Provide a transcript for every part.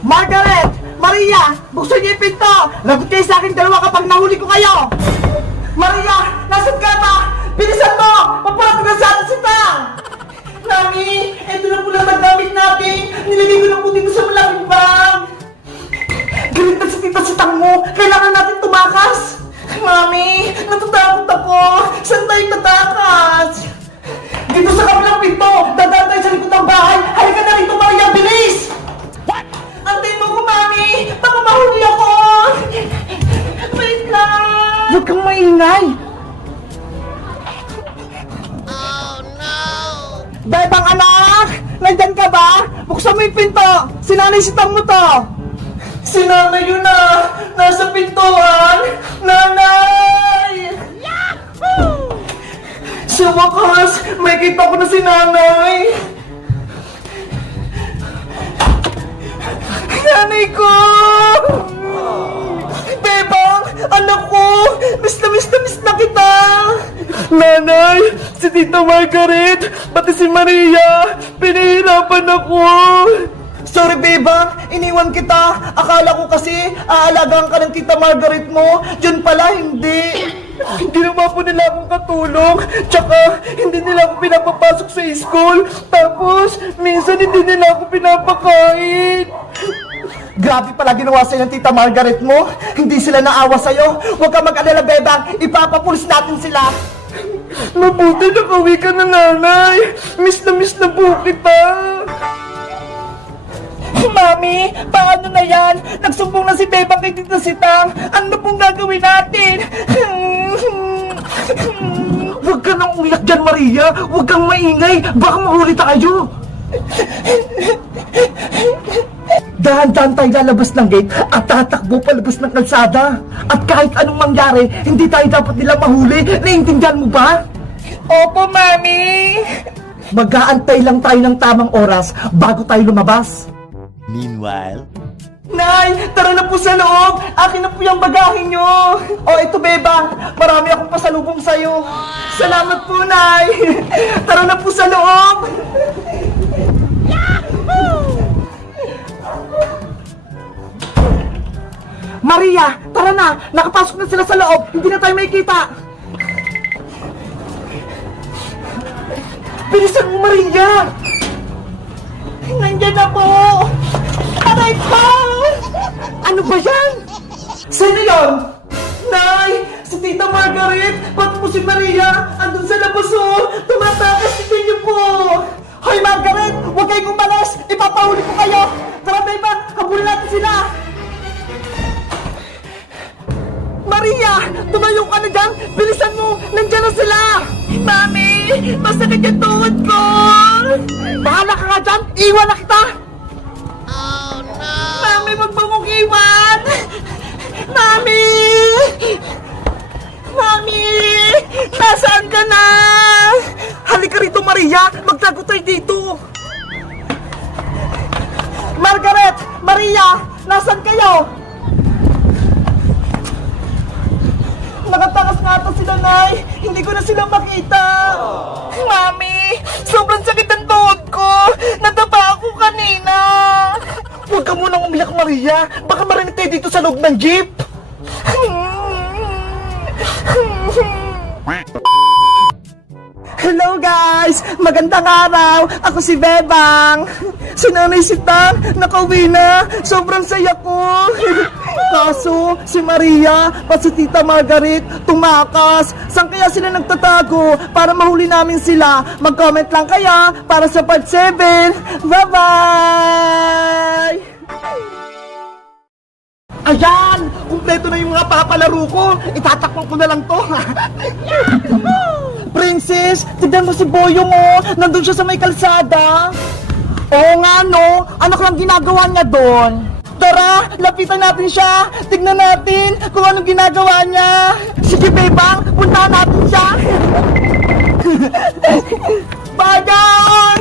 Margaret! Maria! Buksan niyo yung pinto! Lagot kayo sa akin dalawa kapag nahuli ko kayo! Maria! Nasaan ka ba? Bilisan mo! Papalat ka sa atin si Tang! Nami! Ito na po lang nagamit natin! Nilagay ko na po dito sa malaking bag! Galit na si Tita si Tang mo! Kailangan natin tumakas! Mami! Natatakot ako! Saan tayo tatakas? Dito sa kabilang pinto! Dadaan tayo sa likod ng bahay! Halika na rito, Maria! Bilis! Antayin mo ko, Mami! Baka mahuli ako! Wait lang! Huwag kang maingay! Oh, no! Bebang anak! Nandyan ka ba? Buksan mo yung pinto! Sinanay si Tang mo to! Si Nanay yun na! Nasa pintuan! Nanay! Yahoo! Sa wakas, may kita ko na si Nanay! Nanay ko! Bebang! Anak ko! Miss na kita! Nanay! Si Tita Margaret! Pati si Maria! Pinahirapan ako! Sorry, Bebang! Iniwan kita! Akala ko kasi aalagaan ka ng Tita Margaret mo! Yun pala, hindi! Hindi naman po nila akong katulong! Tsaka, hindi nila ako pinapapasok sa school! Tapos, minsan hindi nila ako pinapakain! Grabe pala ginawa sa'yo ng Tita Margaret mo! Hindi sila naawa sa'yo! Huwag ka mag-alala, Bebang! Ipapapulis natin sila! Mabuti nakauwi ka na, Nanay! Miss na po kita! Mami, paano na yan? Nagsumbong na si Bebang kay Tita Sitang. Ano pong gagawin natin? Huwag ka nang umiyak dyan, Maria. Huwag kang maingay. Baka mahuli tayo. Dahan-dahan tayo lalabas ng gate at tatakbo palabas ng kalsada. At kahit anong mangyari, hindi tayo dapat nila mahuli. Naiintindihan mo ba? Opo, Mami. Mag-aantay lang tayo ng tamang oras bago tayo lumabas. Meanwhile, Nay! Tara na po sa loob! Akin na po yung bagahe nyo! O, ito, Bebang! Marami akong pasalubong sa'yo! Salamat po, Nay! Tara na po sa loob! Maria! Tara na! Nakapasok na sila sa loob! Hindi na tayo makikita! Bilisan mo, Maria! Nandiyan na po! Aray ko! Ano ba yan? Sino yun? Nay! Si Tita Margaret! Pati po si Maria! Andun sa labas o! Tumatakas! Tignan niyo po! Hoy, Margaret! Huwag kayong umalas! Ipapahuli ko kayo! Tara, Beba! Habulin natin sila! Maria! Tumayo ka na dyan! Bilisan mo! Nandiyan na sila! Mami! Masakit yung tuhod ko! Bahala ka nga dyan! Iwan na kita! Oh no! Mami, wag mo kong iwan! Mami! Mami! Nasaan ka na? Halika rito, Maria! Magtago tayo dito! Margaret! Maria! Nasaan kayo? Nakatakas nga ito sila, Nay! Hindi ko na sila makita! Mami! Sobrang sakit ang tuhod ko! Natapa ako kanina! Huwag ka munang umiyak, Maria! Baka marinig tayo dito sa loob ng jeep! Hello guys! Magandang araw! Ako si Bebang! Si Nanay Sitang, nakauwi na! Sobrang saya ko! Kaso, si Maria, pati si Tita Margaret, tumakas! Saan kaya sila nagtatago para mahuli namin sila? Mag-comment lang kaya para sa part 7! Bye-bye! Ayan! Kumpleto na yung mga papalaro ko! Itatakpan ko na lang to! Princess, tignan mo si Boyong mo! Nandun siya sa may kalsada! Oo nga no! Ano kang ginagawa niya doon? Tara, lapitan natin siya! Tignan natin kung anong ginagawa niya! Sige, Bebang! Puntahan natin siya! Bayang!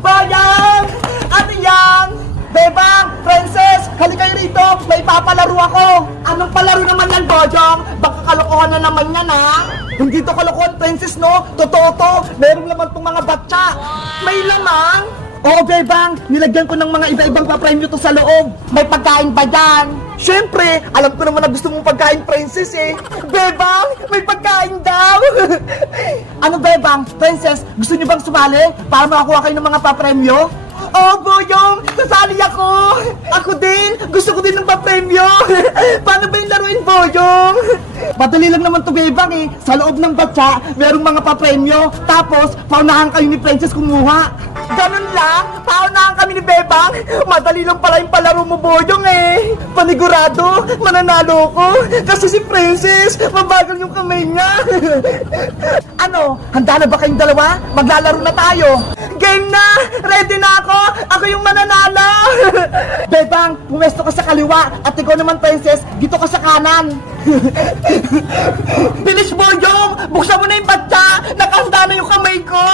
Bayang! Ate Yang! Bebang! Princess! Halika kayo rito! May papalaro ako! Anong palaro naman yan, Bojong? Baka kalokohan na naman yan, ha? Hindi to kalokohan, Princess, no? Totoo to! Meron naman tong mga batsa! May lamang! Oo, Bebang. Nilagyan ko ng mga iba-ibang papremyo to sa loob. May pagkain ba dyan? Siyempre, alam ko naman na gusto mong pagkain, Princess eh. Bebang, may pagkain daw. Ano, Bebang? Princess, gusto niyo bang sumali para makakuha kayo ng mga papremyo? Oh, Boyong! Sasali ako! Ako din! Gusto ko din ng papremyo! Paano ba yung laruin, Boyong? Madali lang naman to, Bebang eh. Sa loob ng batya, merong mga papremyo. Tapos, paunahan kayo ni Princess kumuha. Ganun lang? Paunahan kami ni Bebang? Madali lang pala yung palaro mo, Boyong eh. Panigurado, mananalo ko. Kasi si Princess, mabagal yung kamay niya. Ano, handa na ba kayong dalawa? Maglalaro na tayo. Game na! Ready na ako! Ako yung mananalo! Bebang, pumesto ka sa kaliwa at ikaw naman, Princess, dito ka sa kanan. Bilis, Boyong! Buksan mo na yung batya! Nakahanda na yung kamay ko!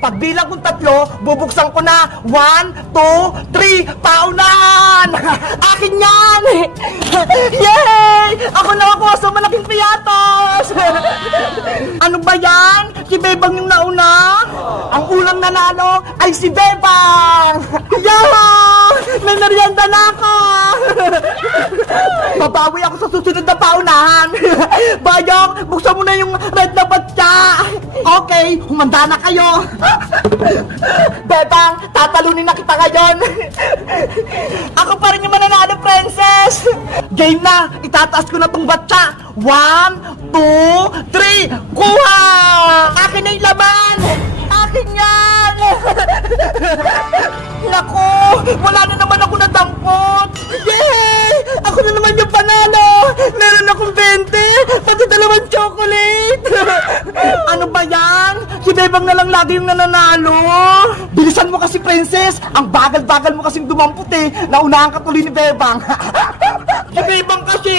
Pagbilang kong 3, bubuksan ko na. 1, 2, 3, paunahan! Akin yan! Yay! Ako nakakuha sa malaking piyatos! Ano ba yan? Si Bebang yung nauna? Ang unang nanalo ay si Bebang! Yahoo! May merienda na ako! Babawi ako sa susunod na paunahan! Bayong, buksan mo na yung red na batya! Okay, humanda na kayo! Bebang, tatalunin na kita ngayon! Ako pa rin yung mananalo, Princess! Game na! Itataas ko na tong batya! 1, 2, 3, kuha! Akin na yung laban! Akin yan! Naku! Wala na naman ako nadampot! Yay! Ako na naman yung panalo! Meron akong 20! Pati 2 chocolate! Ano ba yan? Si Bebang na lang lagi yung nananalo! Bilisan mo kasi, Princess! Ang bagal-bagal mo kasing dumampot eh! Naunahan ka tuloy ni Bebang! Si Bebang kasi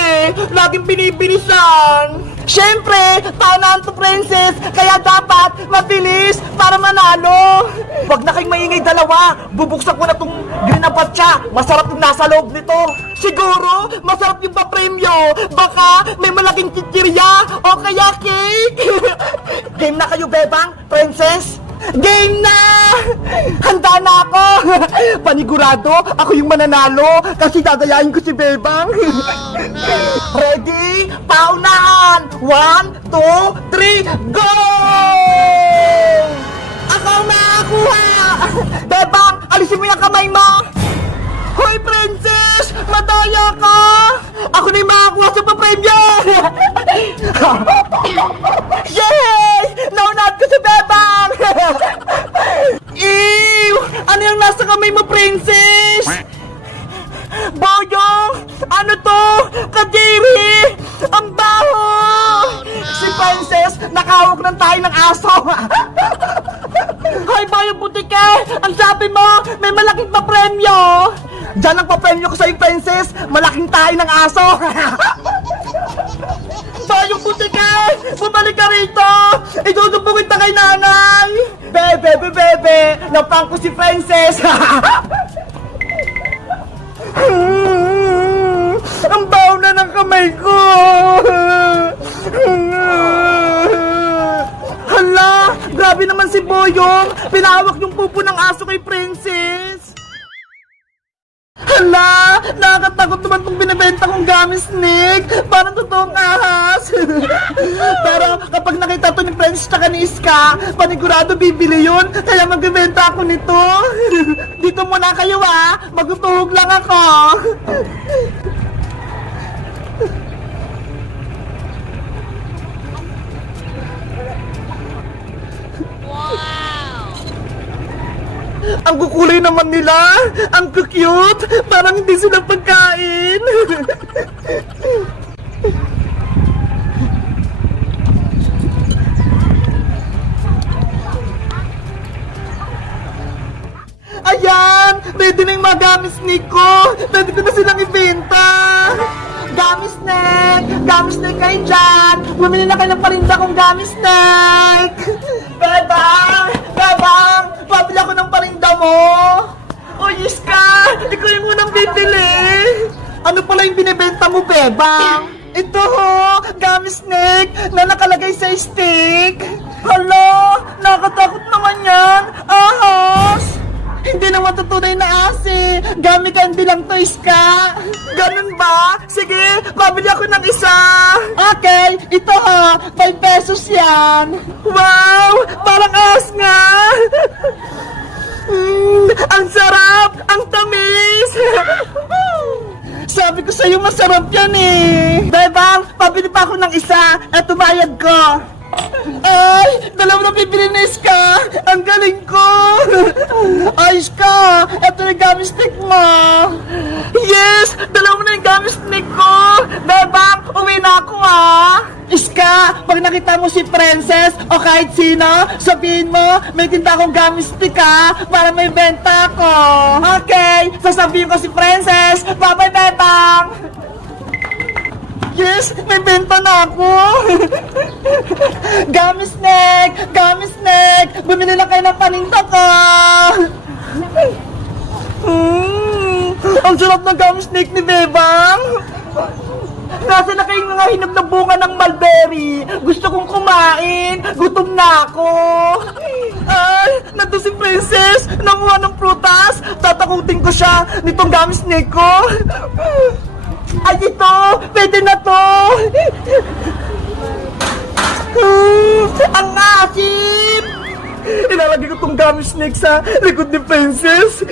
laging binibilisan! Siyempre, paunahan to, Princess! Kaya dapat mabilis para manalo! Huwag na kayong maingay dalawa! Bubuksan ko na tong green na batya! Masarap yung nasa loob nito! Siguro, masarap yung papremyo! Baka may malaking chichirya o kaya cake! Game na kayo, Bebang, Princess! Game na! Handa na ako! Panigurado, ako yung mananalo kasi dadayain ko si Bebang. Ready? Paunahan! 1, 2, 3, go! Ako ang nakakuha! Bebang, alisin mo yung kamay mo! Hoy, Princess! Madaya ka! Ako na yung makakuha sa papremyo! Yay! Naunat ko si Bebang! Ew! Ano yung nasa kamay mo, Princess? Boyong! Ano to? Kadiri! Ang baho! Si Princess, nakahawak ng tayo ng aso! Hoy, Boyong Butike! Ang sabi mo, may malaking papremyo! Diyan ang papremyo ko sa'yo, Princess! Malaking tayo ng aso! Boyong Butike! Bumalik ka rito! Idudubog kita kay nanay! Bebe! Napang ko si Princess! Ang baho na ng kamay ko! Hala! Grabe naman si Boyong! Pinahawak yung pupo ng aso kay Princess! Hala! Nakakatakot naman tong binibenta kong gummy snake! Parang totoong ahas! Pero kapag nakita to ni Princess tsaka ni Iska, panigurado bibili yun! Kaya magbibenta ako nito! Dito muna kayo magutuhog lang ako! Ang kukulay naman nila! Ang cute! Parang hindi sila pagkain! Ayan! Ready na yung mga gummy snake ko! Ready ko na silang ibenta! Gummy snake! Gummy snake kayo dyan! Bumili na kayo ng parinda kong gummy snake! Bebang! Bebang! Pabili ako ng parinda mo! O, Iska! Ikaw yung unang bibili! Ano pala yung binibenta mo, Bebang? Ito ho! Gummy snake na nakalagay sa stick! Hala! Nakatakot naman yan! Ahas! Hindi naman tunay na asi. Gummy candy lang to, Iska. Ganun ba? Sige, mabili ako ng isa. Okay, ito ha. 5 pesos yan. Wow! Parang as nga. Ang sarap! Ang tamis! Sabi ko sa'yo masarap yan eh. Bebang, pabili pa ako ng isa at tumayad ko. Ay, dalawa na bibili na Iska. Ang galing ko. Ay, Iska, eto na yung gummy stick mo. Yes, dalawa na yung gummy stick ko. Bebang, uwi na ako ah. Iska, pag nakita mo si Princess o kahit sino, sabihin mo, may tinda akong gummy stick ha, para may benta ako. Okay, sasabihin ko si Princess. Bye-bye, Bebang. Yes, may benta na ako. Gummy snack! Gummy snack! Bumili na kayo ng paninda ko! Ang sarap ng gummy snack ni Bebang! Nasa na kayong mga hinog na bunga ng mulberry? Gusto kong kumain! Gutom na ako! Ay, nandun si Princess! Nanguha ng prutas! Tatakutin ko siya nitong gummy snack ko! Ay, ito! Pwede na to! Ang asim! Ilalagay ko tong gummy snake sa likod ni Princess.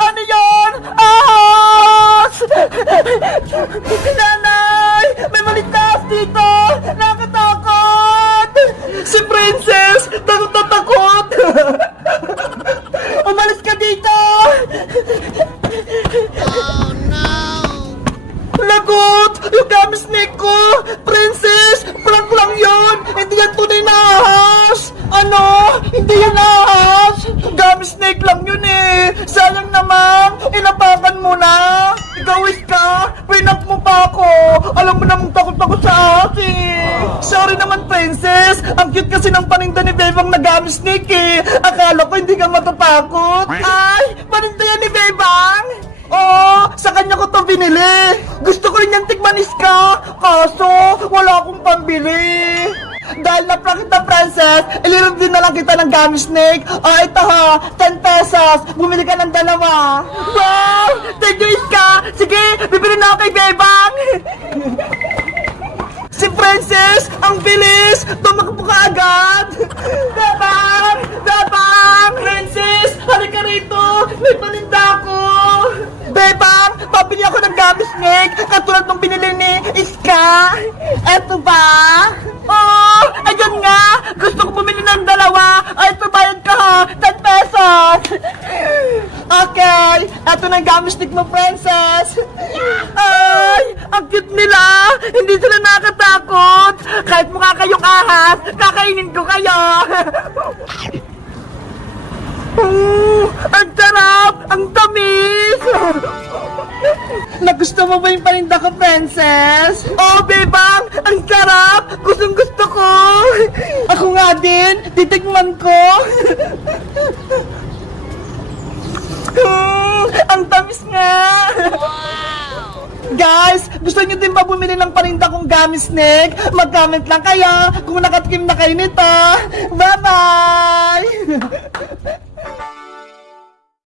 Ano yun? Ahas! Nanay! May malitas dito! Nakatakot! Si Princess! Takot na takot! Umalis ka dito! Oh no! Lagot! Yung gummy snake ko! Princess! Prank lang yun! Hindi yan tunay na ahas! Ano? Hindi yan ahas! Gummy snake lang yun eh! Sayang naman! Inapakan mo na! Ikaw, Iska! Prank mo pa ako! Alam mo namang takot-takot sa ahas eh! Sorry naman, Princess! Ang cute kasi ng paninda ni Bebang na gummy snake eh! Akala ko hindi ka matatakot! Ay! Paninda yan ni Bebang! Oo, sa kanya ko to binili. Gusto ko rin yung tikman, Iska. Kaso, wala akong pambili. Dahil na-prank kita, Princess, ilireview na lang kita ng gummy snake. Ito ha, 10 pesos. Bumili ka ng dalawa. Wow! Thank you, Iska. Sige, bibili na ako kay Bebang. Si Princess, ang bilis. Tumakbo ka agad. Bebang! Bebang! Princess, halika rito. May paninda ako. Bebang, pabili ako ng gummy snake katulad ng binili ni Iska. Eto ba? Oh, ayun nga. Gusto ko bumili ng dalawa. Ito, bayad ka ha. 10 pesos. Okay, eto na yung gummy stick mo, Princess. Ay, ang cute nila. Hindi sila nakakatakot. Kahit mukha kayong ahas, kakainin ko kayo. Ang sarap! Ang tamis! Nagusto mo ba yung paninda ko, Princess? Oh, Bebang! Ang sarap! Gustong gusto ko! Ako nga din! Titikman ko! Ang tamis nga! Guys, gusto nyo din ba bumili ng paninda kong gummy snake? Mag-comment lang kayo kung nakatikim na kayo nito. Bye-bye!